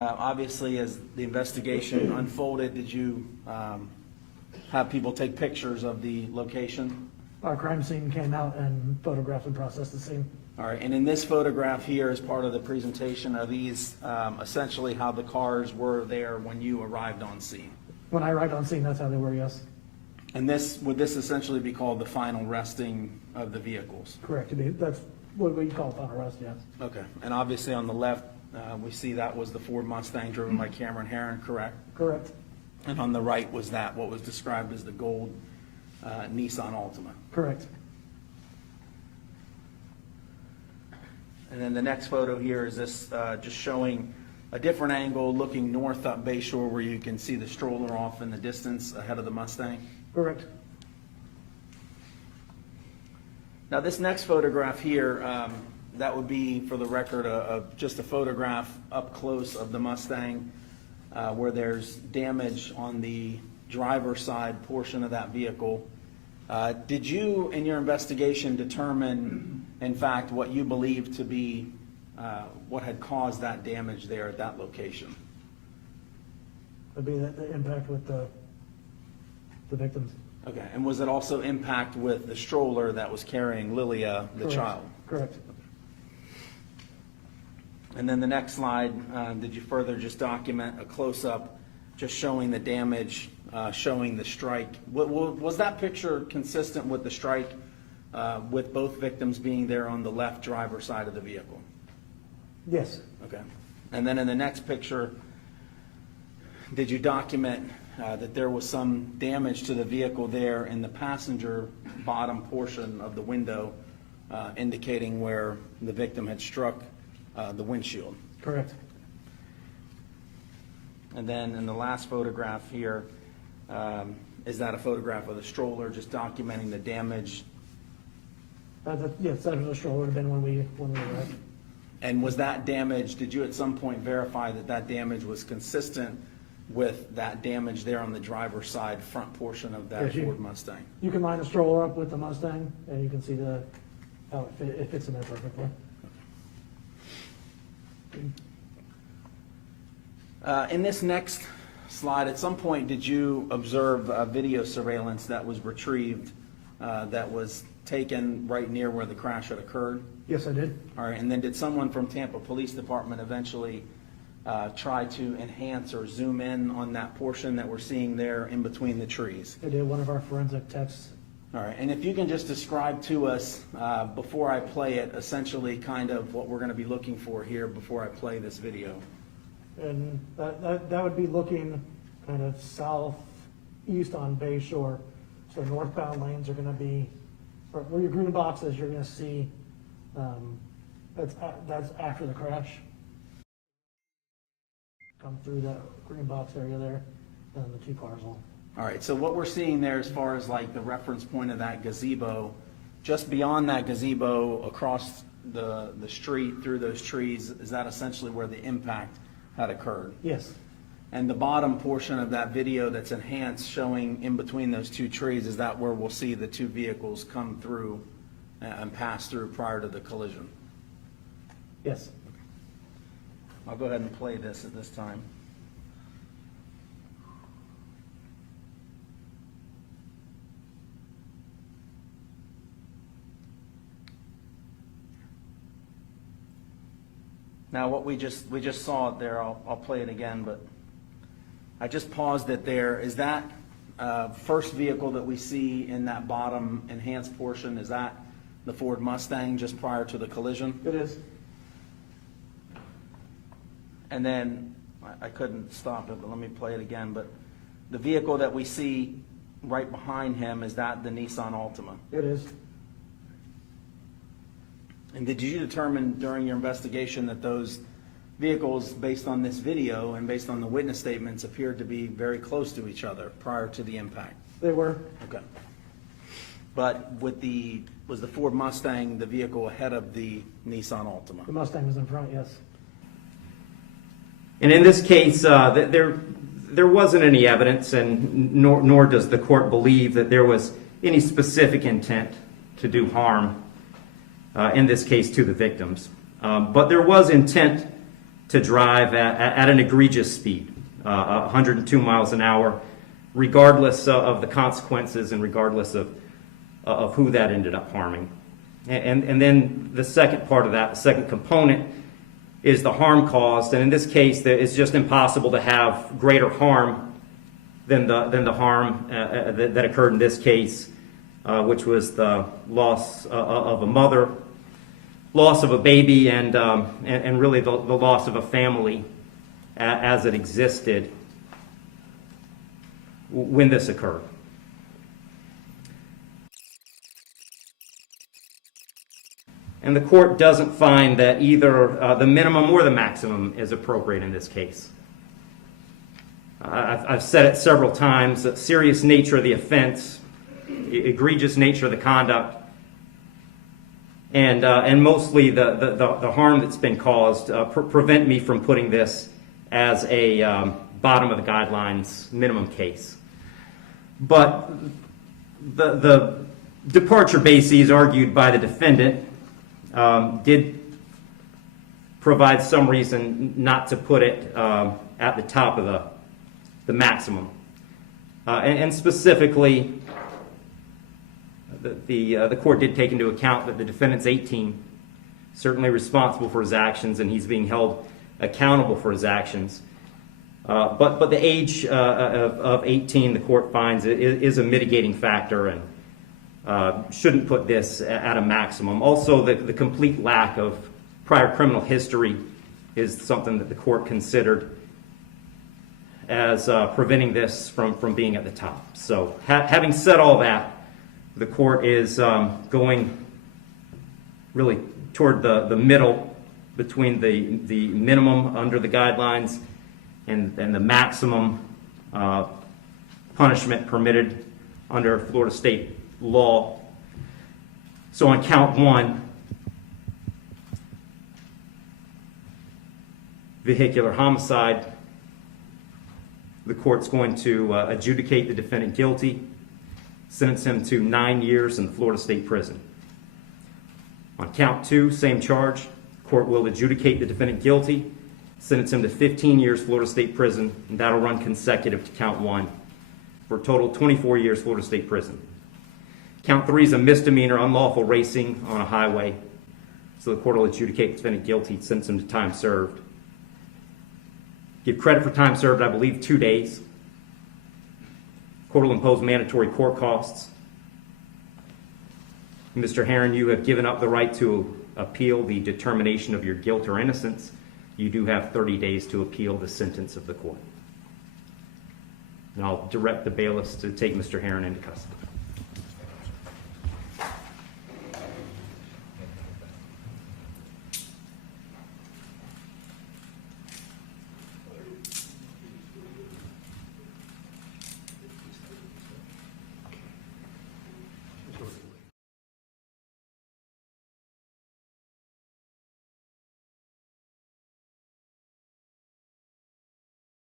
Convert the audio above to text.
Obviously, as the investigation unfolded, did you have people take pictures of the location? Our crime scene came out and photographed and processed the scene. All right, and in this photograph here, as part of the presentation, are these essentially how the cars were there when you arrived on scene? When I arrived on scene, that's how they were, yes. And would this essentially be called the final resting of the vehicles? Correct. That's what we call final arrest, yes. Okay, and obviously on the left, we see that was the Ford Mustang driven by Cameron Heron, correct? Correct. And on the right was that, what was described as the gold Nissan Altima. Correct. And then the next photo here is this just showing a different angle looking north up Bayshore where you can see the stroller off in the distance ahead of the Mustang. Correct. Now this next photograph here, that would be, for the record, just a photograph up close of the Mustang where there's damage on the driver's side portion of that vehicle. Did you, in your investigation, determine, in fact, what you believe to be what had caused that damage there at that location? Would be the impact with the victims. Okay, and was it also impact with the stroller that was carrying Lilia, the Correct. child? Correct. And then the next slide, did you further just document a close-up just showing the damage, showing the strike? Was that picture consistent with the strike with both victims being there on the left driver's side of the vehicle? Yes. Okay. And then in the next picture, did you document that there was some damage to the vehicle there in the passenger bottom portion of the window, indicating where the victim had struck the windshield? Correct. And then in the last photograph here, is that a photograph of the stroller, just documenting the damage? Yes, that was a stroller would have been when we arrived. And was that damage, did you at some point verify that that damage was consistent with that damage there on the driver's side front portion of that Ford Mustang? You can line the stroller up with the Mustang, and you can see how it fits in there perfectly. In this next slide, at some point, did you observe video surveillance that was retrieved that was taken right near where the crash had occurred? Yes, I did. All right, and then did someone from Tampa Police Department eventually try to enhance or zoom in on that portion that we're seeing there in between the trees? I did. One of our forensic techs. All right, and if you can just describe to us, before I play it, essentially kind of what we're going to be looking for here before I play this video. And that would be looking kind of southeast on Bayshore. So northbound lanes are going to be, where your green boxes, you're going to see, that's after the crash. Come through that green box area there, and the two cars will. All right, so what we're seeing there as far as like the reference point of that gazebo, just beyond that gazebo across the street through those trees, is that essentially where the impact had occurred? Yes. And the bottom portion of that video that's enhanced showing in between those two trees, is that where we'll see the two vehicles come through and pass through prior to the collision? Yes. I'll go ahead and play this at this time. Now what we just saw it there, I'll play it again, but I just paused it there. Is that first vehicle that we see in that bottom enhanced portion, is that the Ford Mustang just prior to the collision? It is. And then, I couldn't stop it, but let me play it again, but the vehicle that we see right behind him, is that the Nissan Altima? It is. And did you determine during your investigation that those vehicles, based on this video and based on the witness statements, appeared to be very close to each other prior to the impact? They were. Okay. But was the Ford Mustang the vehicle ahead of the Nissan Altima? The Mustang was in front, yes. And in this case, there wasn't any evidence, and nor does the court believe that there was any specific intent to do harm, in this case, to the victims. But there was intent to drive at an egregious speed, 102 miles an hour, regardless of the consequences and regardless of who that ended up harming. And then the second part of that, the second component, is the harm caused. And in this case, it's just impossible to have greater harm than the harm that occurred in this case, which was the loss of a mother, loss of a baby, and really the loss of a family as it existed when this occurred. And the court doesn't find that either the minimum or the maximum is appropriate in this case. I've said it several times, the serious nature of the offense, egregious nature of the conduct, and mostly the harm that's been caused prevent me from putting this as a bottom of the guidelines minimum case. But the departure bases argued by the defendant did provide some reason not to put it at the top of the maximum. And specifically, the court did take into account that the defendant's 18, certainly responsible for his actions, and he's being held accountable for his actions. But the age of 18, the court finds, is a mitigating factor and shouldn't put this at a maximum. Also, the complete lack of prior criminal history is something that the court considered as preventing this from being at the top. So having said all that, the court is going really toward the middle between the minimum under the guidelines and the maximum punishment permitted under Florida state law. So on count one, vehicular homicide, the court's going to adjudicate the defendant guilty, sentence him to 9 years in the Florida State Prison. On count two, same charge, the court will adjudicate the defendant guilty, sentence him to 15 years Florida State Prison, and that'll run consecutive to count one for a total of 24 years Florida State Prison. Count three is a misdemeanor, unlawful racing on a highway, so the court will adjudicate the defendant guilty, sentence him to time served. Give credit for time served, I believe, 2 days. Court will impose mandatory court costs. Mr. Heron, you have given up the right to appeal the determination of your guilt or innocence. You do have 30 days to appeal the sentence of the court. And I'll direct the bailiffs to take Mr. Heron into custody.